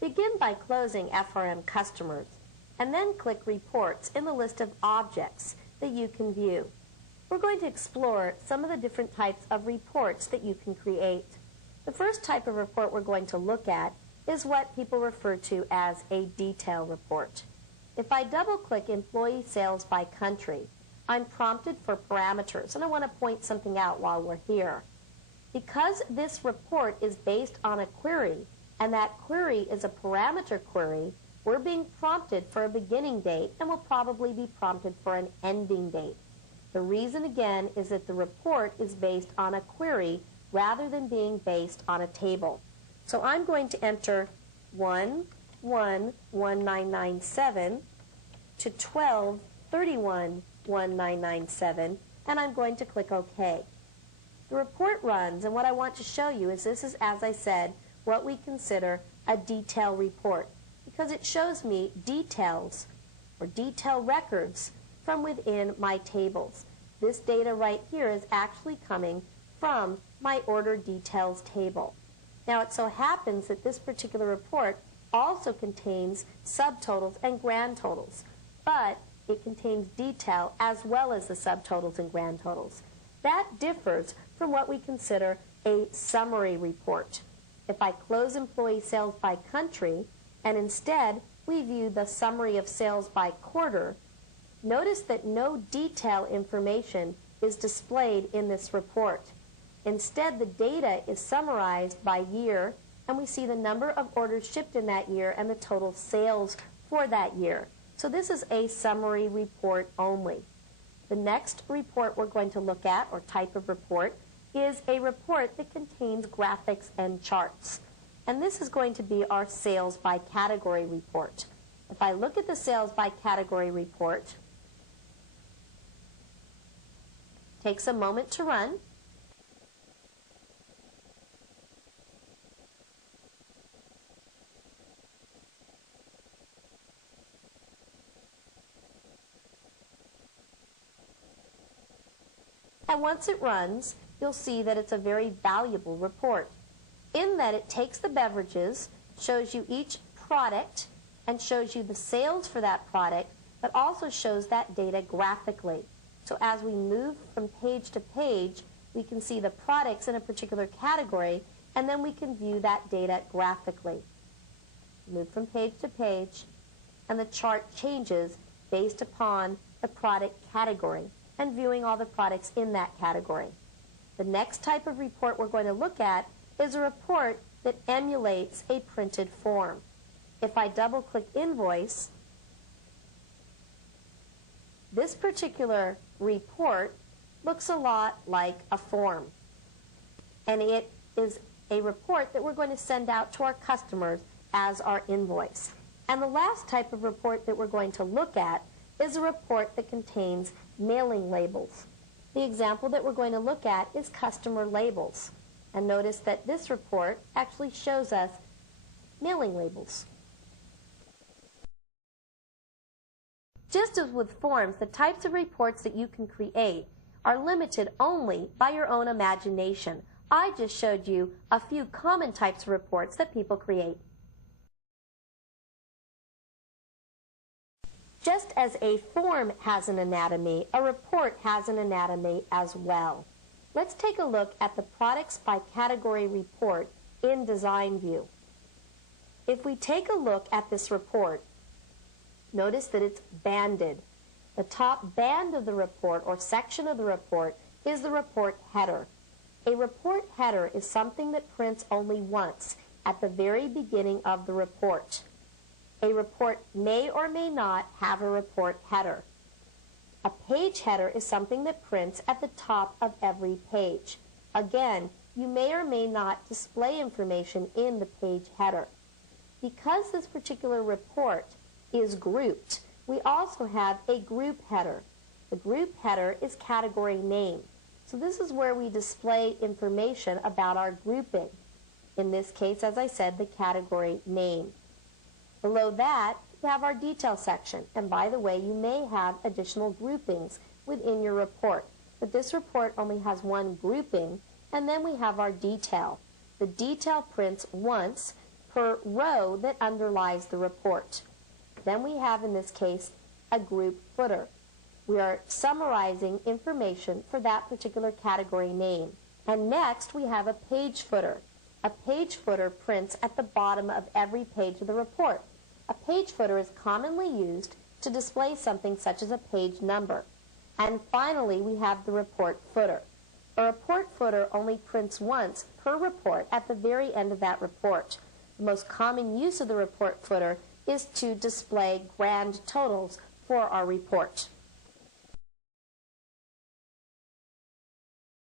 Begin by closing FRM Customers, and then click Reports in the list of objects that you can view. We're going to explore some of the different types of reports that you can create. The first type of report we're going to look at is what people refer to as a detail report. If I double-click Employee Sales by Country, I'm prompted for parameters, and I want to point something out while we're here. Because this report is based on a query, and that query is a parameter query, we're being prompted for a beginning date, and we'll probably be prompted for an ending date. The reason, again, is that the report is based on a query rather than being based on a table. So I'm going to enter 111997 to 12311997, and I'm going to click OK. The report runs, and what I want to show you is this is, as I said, what we consider a detail report, because it shows me details or detail records from within my tables. This data right here is actually coming from my order details table. Now it so happens that this particular report also contains subtotals and grand totals, but it contains detail as well as the subtotals and grand totals. That differs from what we consider a summary report. If I close Employee Sales by Country and instead we view the summary of sales by quarter, notice that no detail information is displayed in this report. Instead, the data is summarized by year, and we see the number of orders shipped in that year and the total sales for that year. So this is a summary report only. The next report we're going to look at, or type of report, is a report that contains graphics and charts. And this is going to be our sales by category report. If I look at the sales by category report, it takes a moment to run. And once it runs, you'll see that it's a very valuable report in that it takes the beverages, shows you each product, and shows you the sales for that product, but also shows that data graphically. So as we move from page to page, we can see the products in a particular category, and then we can view that data graphically. Move from page to page, and the chart changes based upon the product category and viewing all the products in that category. The next type of report we're going to look at is a report that emulates a printed form. If I double-click Invoice, this particular report looks a lot like a form. And it is a report that we're going to send out to our customers as our invoice. And the last type of report that we're going to look at is a report that contains mailing labels. The example that we're going to look at is customer labels. And notice that this report actually shows us mailing labels. Just as with forms, the types of reports that you can create are limited only by your own imagination. I just showed you a few common types of reports that people create. Just as a form has an anatomy, a report has an anatomy as well. Let's take a look at the Products by Category report in Design View. If we take a look at this report, notice that it's banded. The top band of the report, or section of the report, is the report header. A report header is something that prints only once at the very beginning of the report. A report may or may not have a report header. A page header is something that prints at the top of every page. Again, you may or may not display information in the page header. Because this particular report is grouped, we also have a group header. The group header is category name. So this is where we display information about our grouping. In this case, as I said, the category name. Below that, we have our detail section. And by the way, you may have additional groupings within your report. But this report only has one grouping, and then we have our detail. The detail prints once per row that underlies the report. Then we have, in this case, a group footer. We are summarizing information for that particular category name. And next, we have a page footer. A page footer prints at the bottom of every page of the report. A page footer is commonly used to display something such as a page number. And finally, we have the report footer. A report footer only prints once per report at the very end of that report. The most common use of the report footer is to display grand totals for our report.